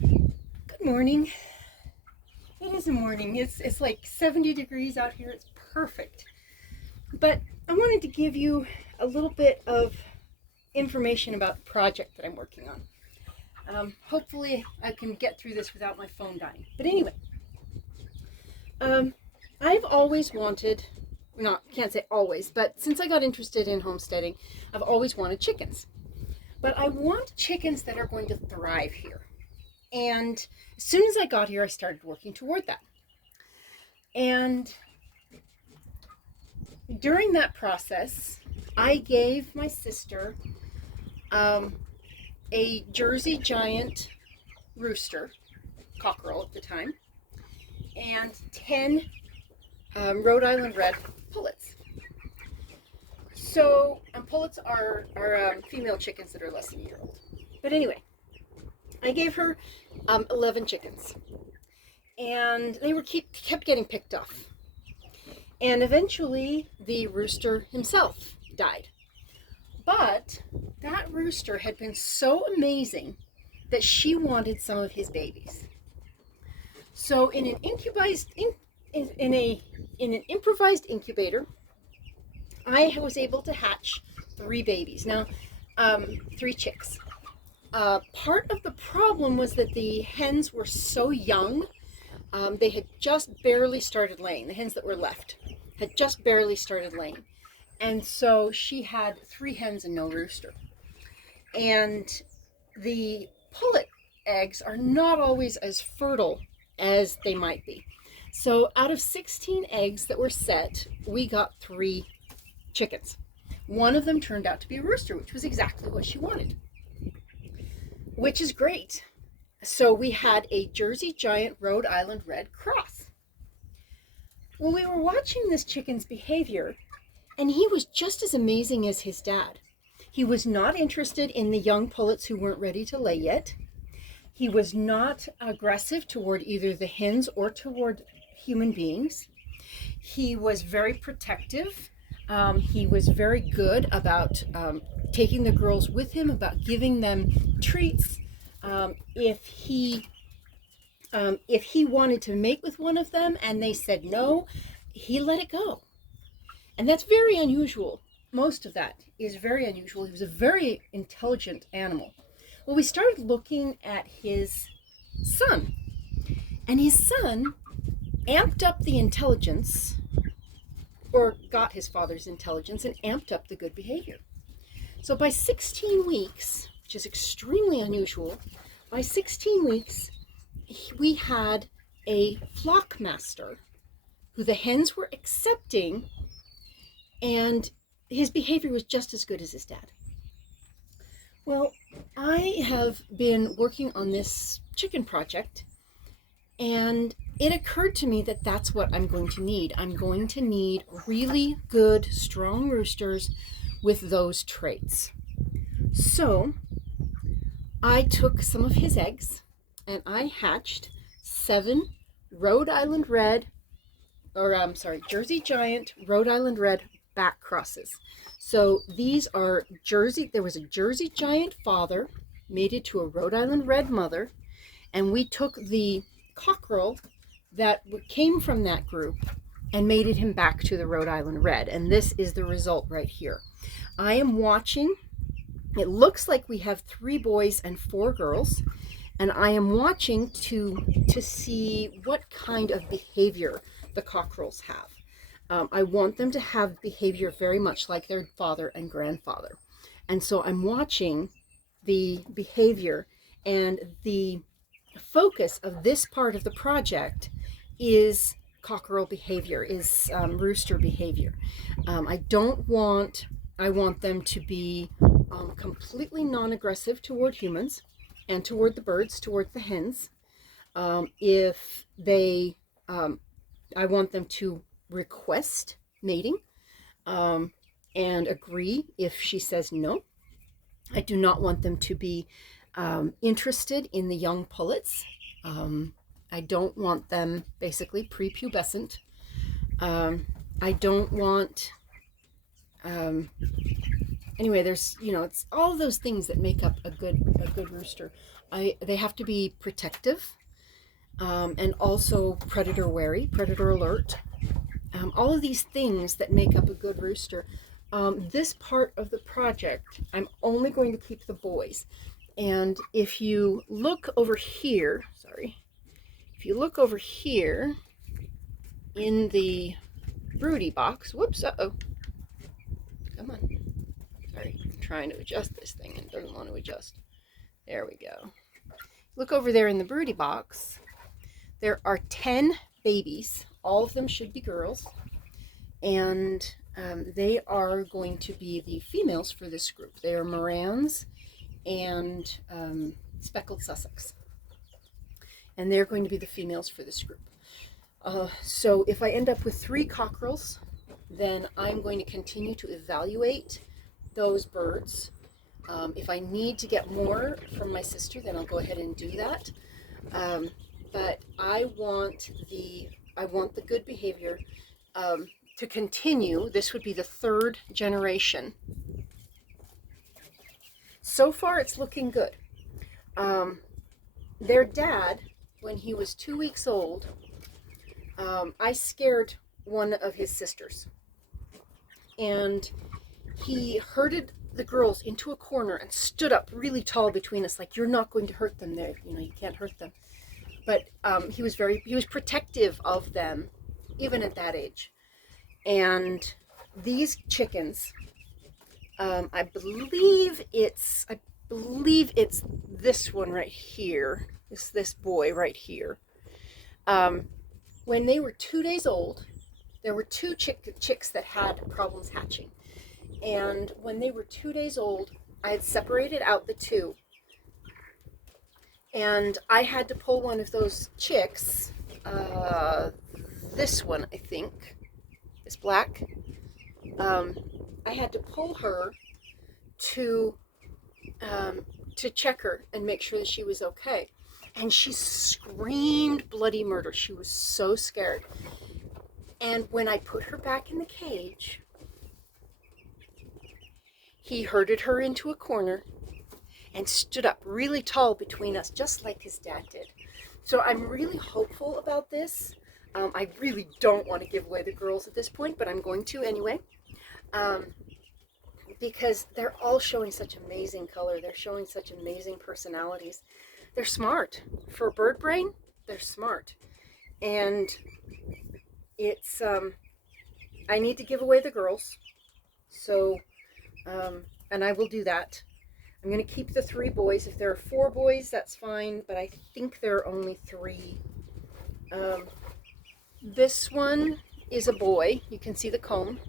Good morning. It is a morning. It's like 70 degrees out here. It's perfect. But I wanted to give you a little bit of information about the project that I'm working on. Hopefully I can get through this without my phone dying. But anyway, I've always wanted, can't say always, but since I got interested in homesteading, I've always wanted chickens. But I want chickens that are going to thrive here. And as soon as I got here, I started working toward that. And during that process, I gave my sister a Jersey Giant rooster, cockerel at the time, and 10 Rhode Island Red pullets. So, pullets are female chickens that are less than a year old. But anyway, I gave her 11 chickens, and they kept getting picked off. And eventually, the rooster himself died. But that rooster had been so amazing that she wanted some of his babies. So, in an improvised incubator, I was able to hatch 3 babies. Now, 3 chicks. Part of the problem was that the hens were so young. They had just barely started laying. The hens that were left had just barely started laying. And so she had 3 hens and no rooster. And the pullet eggs are not always as fertile as they might be. So out of 16 eggs that were set, we got 3 chickens. One of them turned out to be a rooster, which was exactly what she wanted, which is great. So we had a Jersey Giant Rhode Island Red cross. Well, we were watching this chicken's behavior, and he was just as amazing as his dad. He was not interested in the young pullets who weren't ready to lay yet. He was not aggressive toward either the hens or toward human beings. He was very protective. He was very good about taking the girls with him, about giving them treats. If he wanted to mate with one of them and they said no, he let it go. And that's very unusual. Most of that is very unusual. He was a very intelligent animal. Well, we started looking at his son, and his son amped up the intelligence, or got his father's intelligence and amped up the good behavior. So by 16 weeks, which is extremely unusual, by 16 weeks, we had a flock master who the hens were accepting, and his behavior was just as good as his dad. Well, I have been working on this chicken project, and it occurred to me that that's what I'm going to need. I'm going to need really good, strong roosters with those traits. So I took some of his eggs and I hatched 7 Jersey Giant Rhode Island Red back crosses. So these are there was a Jersey Giant father mated to a Rhode Island Red mother, and we took the cockerel that came from that group and mated him back to the Rhode Island Red, and this is the result right here. I am watching. It looks like we have 3 boys and 4 girls, and I am watching to see what kind of behavior the cockerels have. I want them to have behavior very much like their father and grandfather. And so I'm watching the behavior, and the focus of this part of the project is cockerel behavior, is rooster behavior. I want them to be completely non-aggressive toward humans and toward the birds, toward the hens. I want them to request mating and agree if she says no. I do not want them to be interested in the young pullets. I don't want them basically prepubescent. I don't want anyway, there's, it's all those things that make up a good rooster. They have to be protective, and also predator wary, predator alert. All of these things that make up a good rooster. This part of the project, I'm only going to keep the boys. And if you look over here, if you look over here in the broody box, whoops, uh-oh, come on. Sorry, I'm trying to adjust this thing and it doesn't want to adjust. There we go. Look over there in the broody box. There are 10 babies. All of them should be girls. And they are going to be the females for this group. They are Morans and speckled Sussex. And they're going to be the females for this group. So if I end up with 3 cockerels, then I'm going to continue to evaluate those birds. If I need to get more from my sister, then I'll go ahead and do that. But I want the good behavior to continue. This would be the 3rd generation. So far, it's looking good. Their dad, when he was 2 weeks old, I scared one of his sisters, and he herded the girls into a corner and stood up really tall between us, like, you're not going to hurt them there, you can't hurt them. But he was protective of them, even at that age. And these chickens, I believe it's this one right here. It's this boy right here. When they were 2 days old, there were 2 chicks that had problems hatching. And when they were 2 days old, I had separated out the 2. And I had to pull one of those chicks, this one, I think, this black. I had to pull her to check her and make sure that she was okay. And she screamed bloody murder. She was so scared. And when I put her back in the cage, he herded her into a corner and stood up really tall between us, just like his dad did. So I'm really hopeful about this. I really don't want to give away the girls at this point, but I'm going to anyway. Because they're all showing such amazing color. They're showing such amazing personalities. They're smart. For a bird brain, they're smart. And it's, I need to give away the girls. So, and I will do that. I'm going to keep the 3 boys. If there are 4 boys, that's fine, but I think there are only 3. This one is a boy. You can see the comb.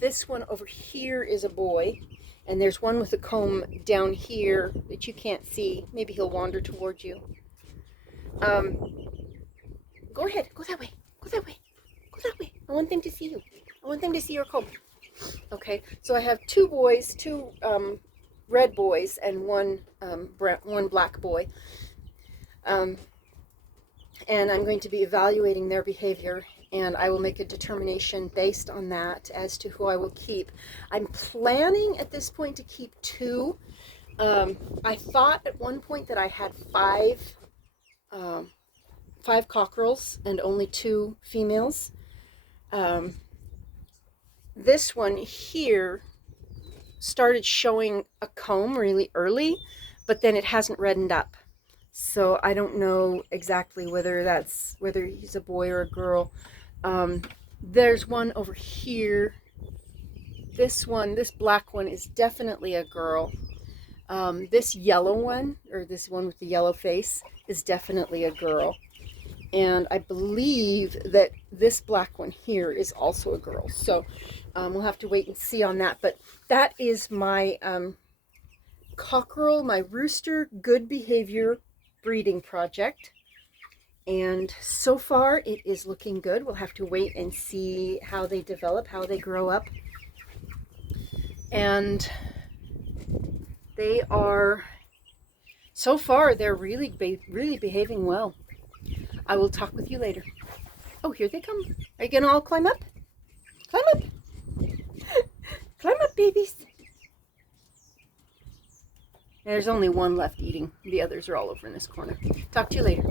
This one over here is a boy, and there's one with a comb down here that you can't see. Maybe he'll wander towards you. Go ahead. Go that way. Go that way. Go that way. I want them to see you. I want them to see your comb. Okay, so I have 2 boys, 2 red boys, and one black boy. And I'm going to be evaluating their behavior, and I will make a determination based on that as to who I will keep. I'm planning at this point to keep 2. I thought at one point that I had 5 cockerels and only 2 females. This one here started showing a comb really early, but then it hasn't reddened up. So I don't know exactly whether he's a boy or a girl. There's one over here. This black one is definitely a girl. This yellow one, or this one with the yellow face, is definitely a girl. And I believe that this black one here is also a girl. So we'll have to wait and see on that. But that is my cockerel, my rooster good behavior breeding project. And so far it is looking good. We'll have to wait and see how they develop, how they grow up. And they are, so far, they're really behaving well. I will talk with you later. Oh, here they come. Are you gonna all climb up? Climb up. Climb up, babies. There's only one left eating. The others are all over in this corner. Talk to you later.